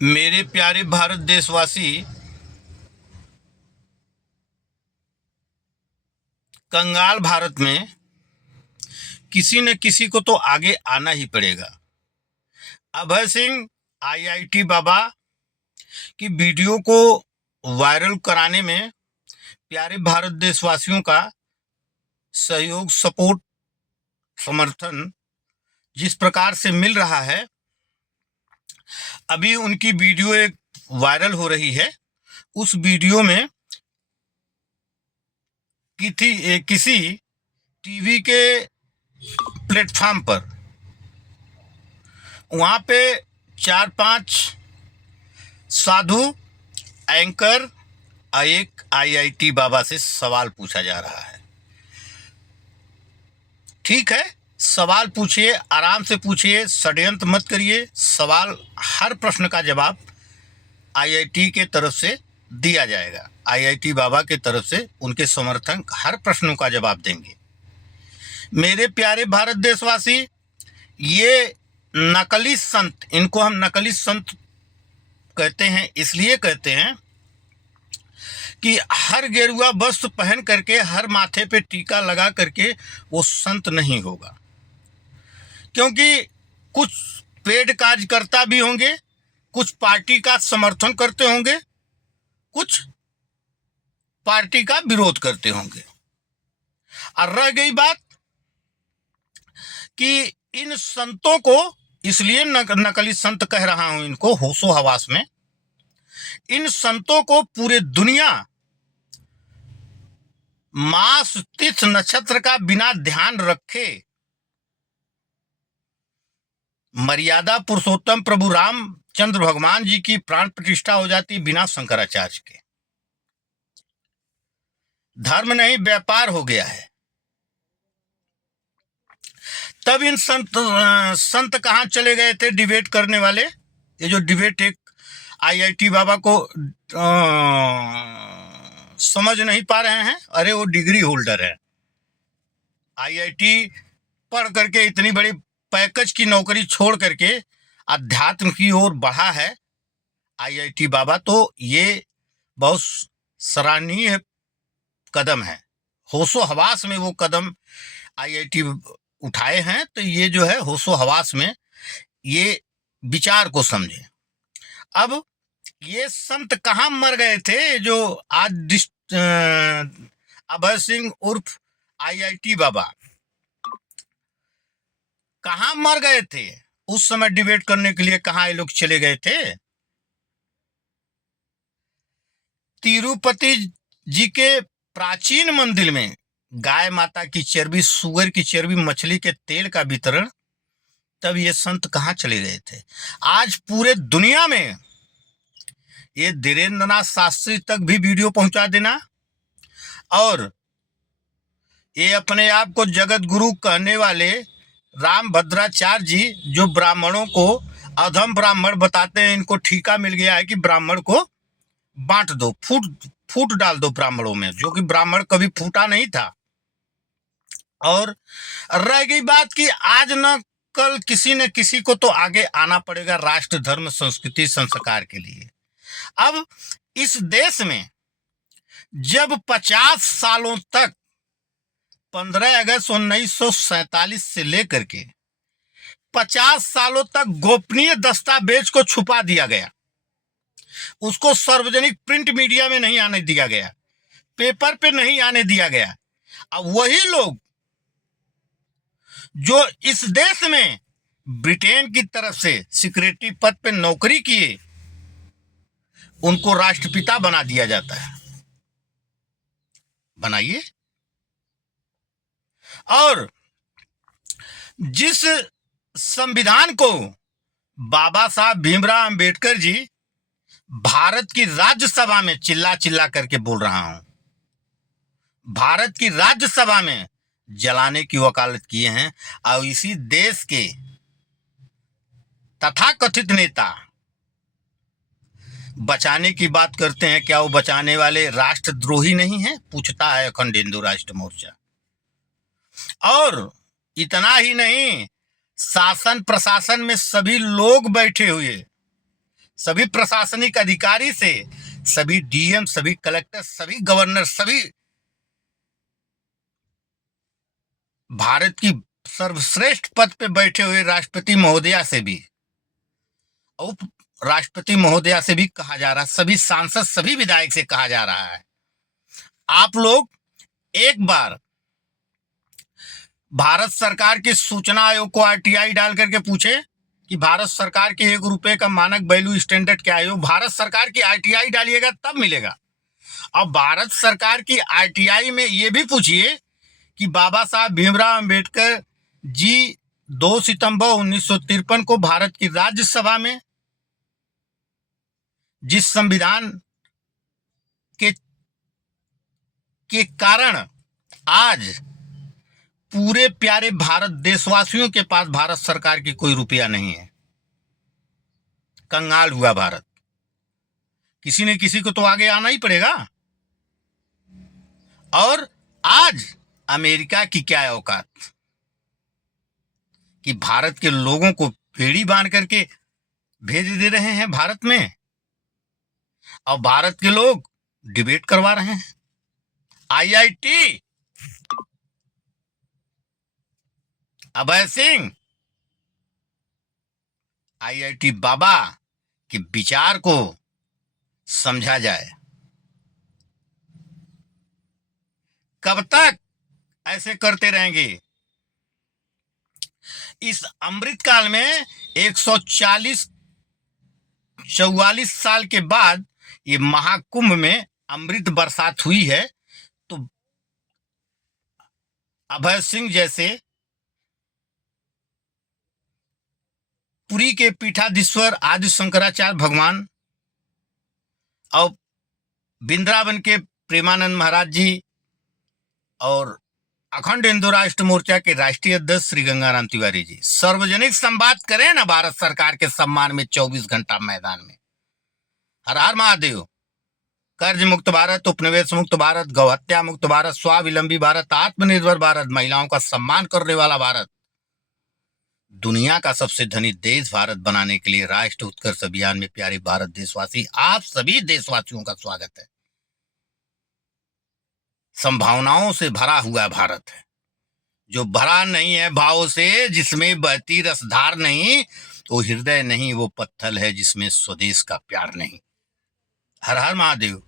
मेरे प्यारे भारत देशवासी, कंगाल भारत में किसी न किसी को तो आगे आना ही पड़ेगा। अभय सिंह आईआईटी बाबा की वीडियो को वायरल कराने में प्यारे भारत देशवासियों का सहयोग, सपोर्ट, समर्थन जिस प्रकार से मिल रहा है, अभी उनकी वीडियो एक वायरल हो रही है। उस वीडियो में किसी टीवी के प्लेटफॉर्म पर वहाँ पे 4-5 साधु एंकर एक आईआईटी बाबा से सवाल पूछा जा रहा है। ठीक है, सवाल पूछिए, आराम से पूछिए, षड्यंत्र मत करिए। सवाल, हर प्रश्न का जवाब आईआईटी के तरफ से दिया जाएगा। आईआईटी बाबा के तरफ से उनके समर्थक हर प्रश्नों का जवाब देंगे। मेरे प्यारे भारत देशवासी, ये नकली संत, इनको हम नकली संत कहते हैं, इसलिए कहते हैं कि हर गेरुआ वस्त्र पहन करके, हर माथे पे टीका लगा करके वो संत नहीं होगा। क्योंकि कुछ पेड कार्यकर्ता भी होंगे, कुछ पार्टी का समर्थन करते होंगे, कुछ पार्टी का विरोध करते होंगे। और रह गई बात कि इन संतों को, इसलिए नकली संत कह रहा हूं इनको, होशो हवास में, इन संतों को पूरे दुनिया मास, तिथि, नक्षत्र का बिना ध्यान रखे मर्यादा पुरुषोत्तम प्रभु रामचंद्र भगवान जी की प्राण प्रतिष्ठा हो जाती बिना शंकराचार्य के। धर्म नहीं, व्यापार हो गया है। तब इन संत कहाँ चले गए थे डिबेट करने वाले? ये जो डिबेट एक आईआईटी बाबा को समझ नहीं पा रहे हैं। अरे वो डिग्री होल्डर है, आईआईटी पढ़ करके इतनी बड़ी पैकेज की नौकरी छोड़ करके अध्यात्म की ओर बढ़ा है आईआईटी बाबा। तो ये बहुत सराहनीय कदम है। होशो हवास में वो कदम आईआईटी उठाए हैं। तो ये जो है होशो हवास में ये विचार को समझे। अब ये संत कहाँ मर गए थे जो आज अभय सिंह उर्फ आईआईटी बाबा कहाँ मर गए थे? उस समय डिबेट करने के लिए कहाँ ये लोग चले गए थे? तिरुपति जी के प्राचीन मंदिर में गाय माता की चर्बी, सुअर की चर्बी, मछली के तेल का वितरण, तब ये संत कहाँ चले गए थे? आज पूरे दुनिया में ये धीरेन्द्रनाथ शास्त्री तक भी वीडियो पहुंचा देना, और ये अपने आप को जगत गुरु कहने वाले रामभद्राचार्य जी, जो ब्राह्मणों को अधम ब्राह्मण बताते हैं, इनको ठेका मिल गया है कि ब्राह्मण को बांट दो, फूट डाल दो ब्राह्मणों में, जो कि ब्राह्मण कभी फूटा नहीं था। और रह गई बात कि आज न कल किसी न किसी को तो आगे आना पड़ेगा राष्ट्र, धर्म, संस्कृति, संस्कार के लिए। अब इस देश में जब 50 सालों तक 15 अगस्त 1947 से लेकर के 50 सालों तक गोपनीय दस्तावेज को छुपा दिया गया, उसको सार्वजनिक प्रिंट मीडिया में नहीं आने दिया गया, पेपर पे नहीं आने दिया गया। अब वही लोग जो इस देश में ब्रिटेन की तरफ से सिक्योरिटी पद पे नौकरी किए, उनको राष्ट्रपिता बना दिया जाता है। बनाइए। और जिस संविधान को बाबा साहब भीमराव अंबेडकर जी भारत की राज्यसभा में, चिल्ला चिल्ला करके बोल रहा हूं, भारत की राज्यसभा में जलाने की वकालत किए हैं, और इसी देश के तथाकथित नेता बचाने की बात करते हैं। क्या वो बचाने वाले राष्ट्रद्रोही नहीं है? पूछता है अखंड हिंदू राष्ट्र मोर्चा। और इतना ही नहीं, शासन प्रशासन में सभी लोग बैठे हुए, सभी प्रशासनिक अधिकारी से, सभी डीएम, सभी कलेक्टर, सभी गवर्नर, सभी भारत की सर्वश्रेष्ठ पद पे बैठे हुए राष्ट्रपति महोदया से भी, उप राष्ट्रपति महोदया से भी कहा जा रहा है, सभी सांसद, सभी विधायक से कहा जा रहा है, आप लोग एक बार भारत सरकार के सूचना आयोग को आरटीआई डाल करके पूछे कि भारत सरकार के ₹1 का मानक वैल्यू स्टैंडर्ड क्या है। भारत सरकार की आरटीआई डालिएगा तब मिलेगा। अब भारत सरकार की आरटीआई में ये भी पूछिए कि बाबा साहब भीमराव अंबेडकर जी 2 सितंबर 1953 को भारत की राज्यसभा में जिस संविधान के कारण आज पूरे प्यारे भारत देशवासियों के पास भारत सरकार की कोई रुपया नहीं है, कंगाल हुआ भारत। किसी न किसी को तो आगे आना ही पड़ेगा। और आज अमेरिका की क्या औकात कि भारत के लोगों को बेड़ी बांध करके भेज दे रहे हैं भारत में, और भारत के लोग डिबेट करवा रहे हैं। आईआईटी अभय सिंह, आईआईटी बाबा के विचार को समझा जाए। कब तक ऐसे करते रहेंगे? इस अमृत काल में 144 साल के बाद ये महाकुंभ में अमृत बरसात हुई है, तो अभय सिंह जैसे पुरी के पीठाधीश्वर आदि शंकराचार्य भगवान और वृंदावन के प्रेमानंद महाराज जी और अखंड हिंदू राष्ट्र मोर्चा के राष्ट्रीय अध्यक्ष श्री गंगाराम तिवारी जी सार्वजनिक संवाद करें ना भारत सरकार के सम्मान में 24 घंटा मैदान में। हर हर महादेव। कर्ज मुक्त भारत, उपनिवेश मुक्त भारत, गौहत्या मुक्त भारत, स्वावलंबी भारत, आत्मनिर्भर भारत, महिलाओं का सम्मान करने वाला भारत, दुनिया का सबसे धनी देश भारत बनाने के लिए राष्ट्र उत्कर्ष अभियान में प्यारे भारत देशवासी, आप सभी देशवासियों का स्वागत है। संभावनाओं से भरा हुआ भारत है, जो भरा नहीं है भाव से, जिसमें बहती रसधार नहीं, वो हृदय नहीं, वो पत्थर है जिसमें स्वदेश का प्यार नहीं। हर हर महादेव।